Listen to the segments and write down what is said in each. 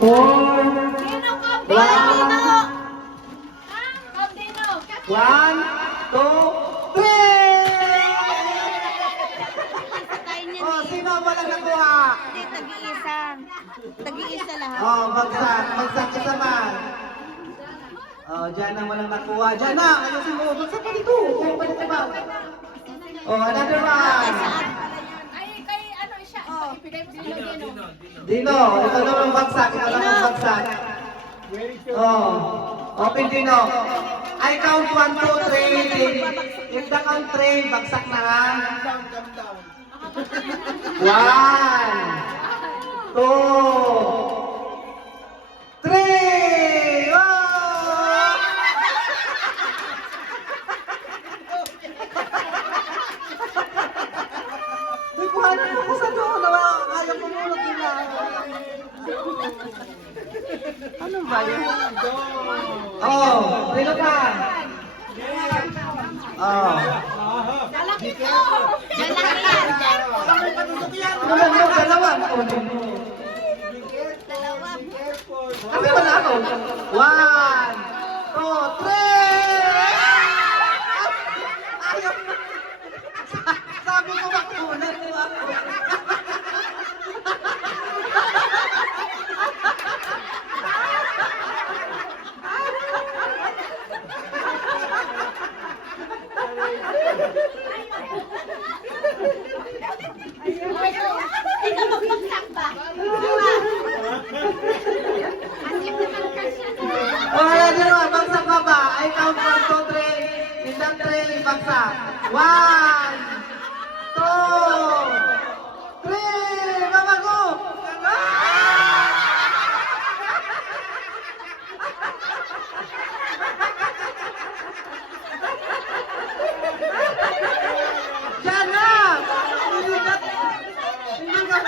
4, Dino, Dino. 1, 2, 3! Oh, sino ang walang nakuha? Hindi, tag-iisa. Tag-iisa lahat. Oh, bagsak. Bagsak ka naman. Oh, dyan ang walang nakuha. Dyan na! Ayusin mo. Bagsak ka dito. Oh, balik ka ba? Oh, another one. Kay ano siya? Oh. Ibigay mo sa Dino. Dino, ito naman ang bagsak. Ito naman ang bagsak. Oh, open Dino. I count 1, 2, 3. If the count 3, bagsak na ha. 1, 2, 3! Oh! May kuhanan ako sa doon. Ayaw pumulog nila. Ano ba yun? Oh, dito ka. Oh. Lalaki ko. Lalaki yan. Naman mo, dalawa. Oh, Dalawa. Kasi wala ako. 1, 2, 3! Ayaw. Sabi ko makunan mo ako. Ikaw magbagsak ba? Oh, ayan nyo, bagsak pa ba? I count 1, 2, 3. In that 3, bagsak. 1, 2, 3! Mamago! Diyan na! Hindi ka... Hindi ka...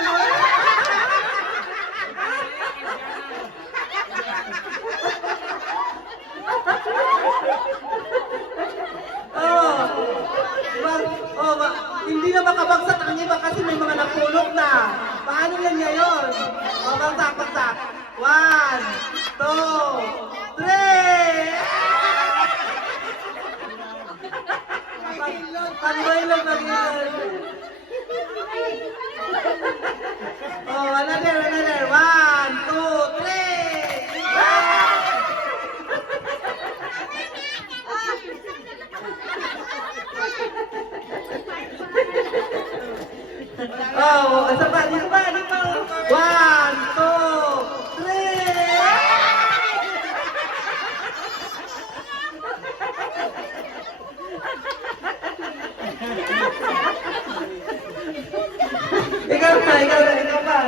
Oh, hindi na makabagsak ang iba kasi may mga napulog na. Paano yan ngayon? Oh, bagsak, bagsak. 1, 2, 3! Tambay lang mag-ilan. Oh, another. 1, 2, 3! Oh, isa pa. 1, 2, 3! Ikaw pa. Ito pa.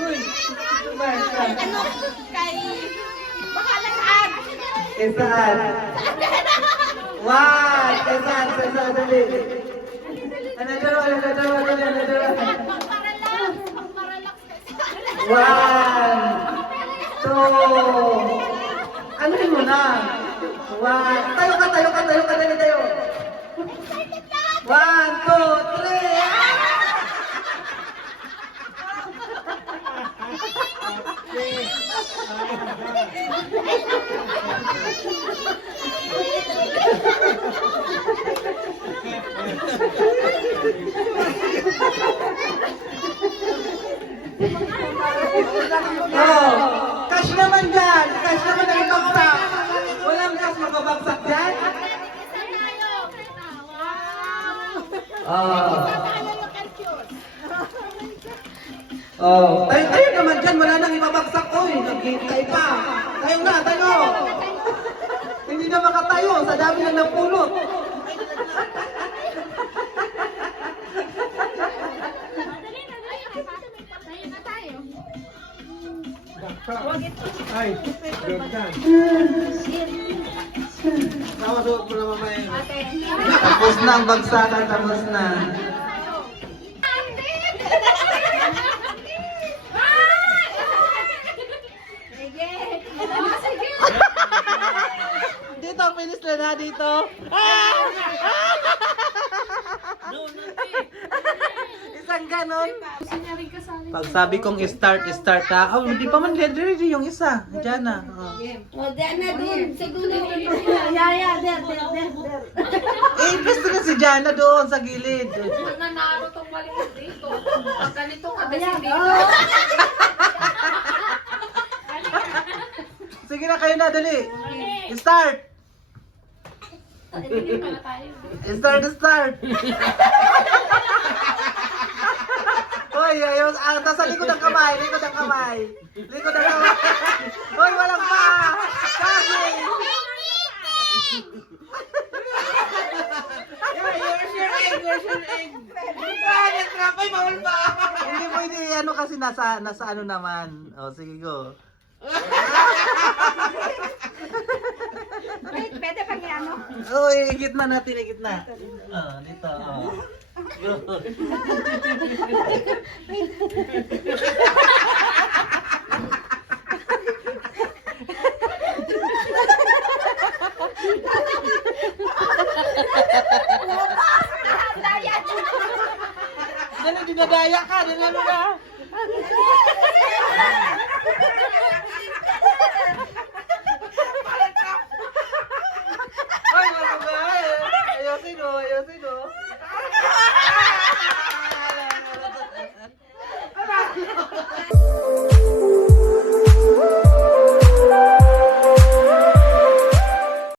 Uy, ito pa. Ano? Kay... Bahala saan? Saan? 1, saan, dali. Another one. One, two. Ano yun mo na? One. Tayo ka, dali tayo. 1, 2, 3! Oh, cash naman dyan. Cash naman ang ibagsak. Walang cash magabagsak dyan. Oh, tayo naman dyan. Wala nang ibabagsak. Oy, nag-hintay pa. Tayo. Hindi na makatayo sa dami na napulot. Ay, gagdan. Nakasuot mo na mamaya. Tapos na ang bagsakan, tapos na. Dito, finish na dito. Isa Ang ganon. Gusto niya rin kasali. Pag sabi kong start ha. Oh, hindi pa man ready yung isa. Diyan na. Oh. O, diyan na dun. Siguro. Yaya, der. Eh, gusto na si Jana doon sa gilid. Pag nanalo tong maliit dito. Pag ganito ka kasi dito. Sige na kayo na, dali. Start! Hindi pala tayo. Start! Hoy, ayun, sa likod ng kamay. Hoy, walang pa! Kasi! Hindi pwede, ano kasi nasa ano naman. O, sige, go. Wait, pwede pang ano? Uy, gitna natin, gitna. Dito, Go. Dali, dinadaya ka, dali mo ka.